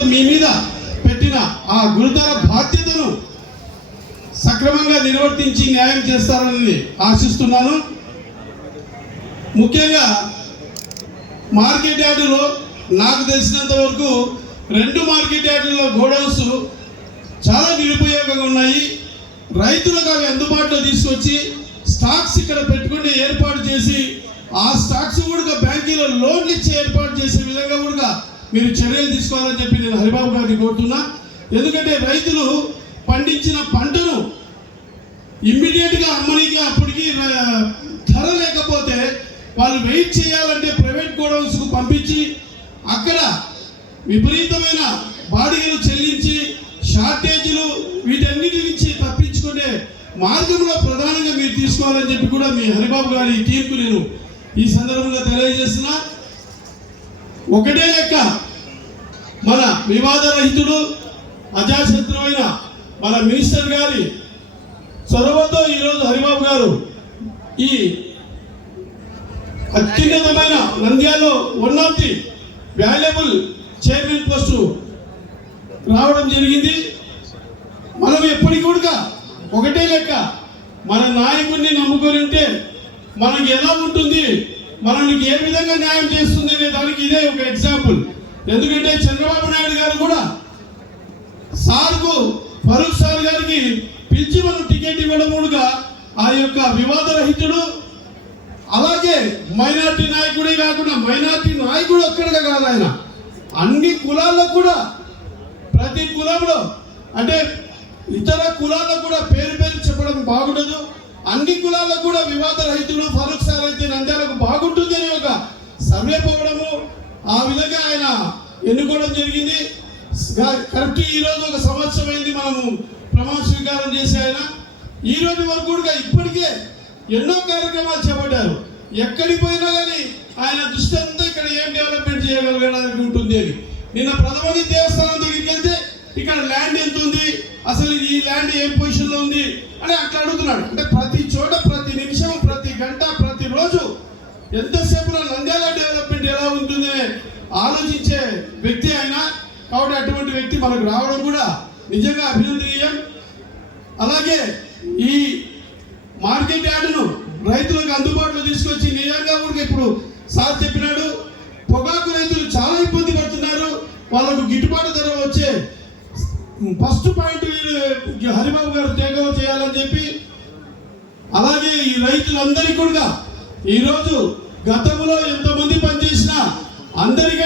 మీ మీద పెట్టిన ఆ గురుతర బాధ్యతను సక్రమంగా నిర్వర్తించి న్యాయం చేస్తారని ఆశిస్తున్నాను. ముఖ్యంగా మార్కెట్ యార్డులో నాకు తెలిసినంత వరకు రెండు మార్కెట్ యార్డుల్లో గోడౌన్స్ చాలా నిరుపయోగంగా ఉన్నాయి. రైతులకు అవి అందుబాటులో తీసుకొచ్చి స్టాక్స్ ఇక్కడ పెట్టుకుని ఏర్పాటు చేసి ఆ స్టాక్స్ కూడా బ్యాంకీలో లోన్లు ఇచ్చి ఏర్పాటు చేసే విధంగా మీరు చర్యలు తీసుకోవాలని చెప్పి నేను హరిబాబు గారిని కోరుతున్నా. ఎందుకంటే రైతులు పండించిన పంటను ఇమ్మీడియట్గా అమ్మనికి అప్పటికి ధర లేకపోతే వాళ్ళు వెయిట్ చేయాలంటే ప్రైవేట్ గోడౌన్స్కు పంపించి అక్కడ విపరీతమైన బాడిగలు చెల్లించి షార్టేజీలు వీటన్నిటి నుంచి తప్పించుకునే మార్గంలో ప్రధానంగా మీరు తీసుకోవాలని చెప్పి కూడా మీ హరిబాబు గారి తీర్పు నేను ఈ సందర్భంగా తెలియజేస్తున్నా. ఒకటే లెక్క. మన వివాదరహితుడు అజాశత్రువైన మన మినిస్టర్ గారి చొరవతో ఈరోజు హరిబాబు గారు ఈ అత్యున్నతమైన నంద్యాలలో one of the valuable chairman post రావడం జరిగింది. మనం ఎప్పటికి కూడా ఒకటే లెక్క. మన నాయకుడిని నమ్ముకొని ఉంటే మనకి ఎలా ఉంటుంది? మనల్ని ఏ విధంగా న్యాయం చేస్తుంది అనే దానికి ఇదే ఒక ఎగ్జాంపుల్. ఎందుకంటే చంద్రబాబు నాయుడు గారు కూడా సార్కు ఫరూక్ సార్ గారికి పిలిచి మనం టికెట్ ఇవ్వడం కూడా ఆ యొక్క వివాదరహితుడు అలాగే మైనార్టీ నాయకుడే కాకుండా మైనార్టీ నాయకుడు ఒక్కడిగా కాదు ఆయన. అన్ని కులాల్లో కూడా ప్రతి కులంలో అంటే ఇతర కులాలకు కూడా పేరు పేరు చెప్పడం బాగుండదు. అన్ని కులాలకు కూడా వివాద రహితులు ఫరూక్ సార్ అయితే నంద్యాలకు బాగుంటుంది అని ఒక సర్వే పోవడము ఆ విధంగా ఆయన ఎన్నుకోవడం జరిగింది. కరెక్ట్ ఈ రోజు ఒక సంవత్సరం అయింది మనము ప్రమాణ స్వీకారం చేసి ఆయన. ఈ రోజు వరకు కూడా ఇప్పటికే ఎన్నో కార్యక్రమాలు చేపట్టారు. ఎక్కడికి పోయినా కానీ ఆయన దృష్టి అంతా ఇక్కడ ఏం డెవలప్మెంట్ చేయగలగడానికి ఉంటుంది అని. నిన్న ప్రథమది దేవస్థానం దగ్గరికి వెళ్తే ఇక్కడ ల్యాండ్ ఎంత ఉంది అసలు ఈ ల్యాండ్ ఏం పొజిషన్లో ఉంది? అని అట్లా అడుగుతున్నాడు. అంటే ప్రతి చోట ప్రతి నిమిషం ప్రతి గంట ప్రతి రోజు ఎంతసేపులో నంద్యాల డెవలప్మెంట్ ఎలా ఉంటుంది ఆలోచించే వ్యక్తి ఆయన. కాబట్టి అటువంటి వ్యక్తి మనకు రావడం కూడా నిజంగా అభినందనీయం. అలాగే ఈ మార్కెట్ యార్డును రైతులకు అందుబాటులో తీసుకొచ్చి నిజంగా కూడా ఇప్పుడు సార్ చెప్పినాడు. పొగాకు రైతులు చాలా ఇబ్బంది పడుతున్నారు. వాళ్ళకు గిట్టుబాటు ధర ఫస్ట్ పాయింట్ హరిబాబు గారు టేక్ చేయాలని చెప్పి అలాగే ఈ రైతులందరికీ కూడా ఈరోజు గతంలో ఎంతమంది పనిచేసినా అందరికీ